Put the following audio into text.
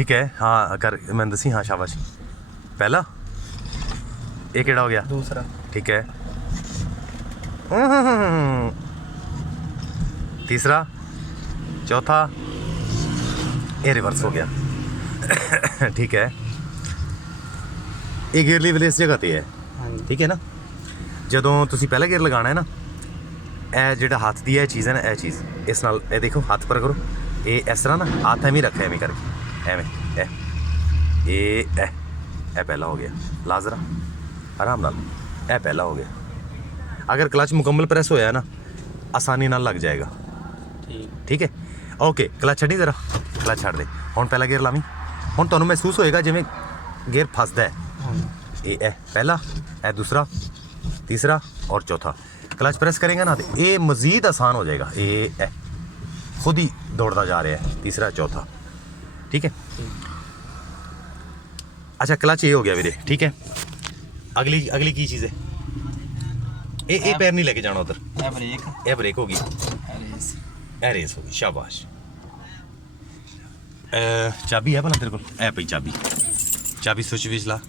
ठीक है हाँ कर मैं दसी हाँ शाबाश पहला ये केड़ा हो गया दूसरा ठीक है तीसरा चौथा ये रिवर्स हो गया ठीक है ये गेयर लीवर इस जगह ते है हाँ जी ठीक है ना ਜਦੋਂ ਤੁਸੀਂ ਪਹਿਲਾ ਗੇਅਰ ਲਗਾਉਣਾ ਹੈ ਨਾ ਇਹ ਜਿਹੜਾ ਹੱਥ ਦੀ ਇਹ ਚੀਜ਼ ਹੈ ਨਾ ਇਹ ਚੀਜ਼ ਇਸ ਨਾਲ ਇਹ ਦੇਖੋ ਹੱਥ ਪਰ ਕਰੋ ਇਹ ਇਸ ਤਰ੍ਹਾਂ ਨਾ ਹੱਥ ਐਵੇਂ ਰੱਖਿਆ ਐਵੇਂ ਕਰਕੇ ਐਵੇਂ ਇਹ ਪਹਿਲਾ ਹੋ ਗਿਆ ਲਾਜ਼ਰਾ ਆਰਾਮ ਨਾਲ ਇਹ ਪਹਿਲਾ ਹੋ ਗਿਆ ਅਗਰ ਕਲਚ ਮੁਕੰਮਲ ਪ੍ਰੈਸ ਹੋਇਆ ਨਾ ਆਸਾਨੀ ਨਾਲ ਲੱਗ ਜਾਏਗਾ ਠੀਕ ਹੈ ਓਕੇ ਕਲਚ ਛੱਡੀ ਜ਼ਰਾ ਕਲਚ ਛੱਡ ਦੇ ਹੁਣ ਪਹਿਲਾ ਗੇਅਰ ਲਾਵੀਂ ਹੁਣ ਤੁਹਾਨੂੰ ਮਹਿਸੂਸ ਹੋਏਗਾ ਜਿਵੇਂ ਗੇਅਰ ਫਸਦਾ ਹੈ ਇਹ ਪਹਿਲਾ ਇਹ दूसरा तीसरा और चौथा क्लच प्रेस करेंगे ना तो ये मज़ीद आसान हो जाएगा ये खुद ही दौड़ता जा रहा है तीसरा चौथा ठीक है अच्छा क्लच ये हो गया मेरे ठीक है अगली अगली की चीज़ है ये पैर नहीं लेके जाना उधर ये ब्रेक होगी ए रेस होगी शाबाश चाबी है भला तेरे को ए पई चाबी स्विच भी चला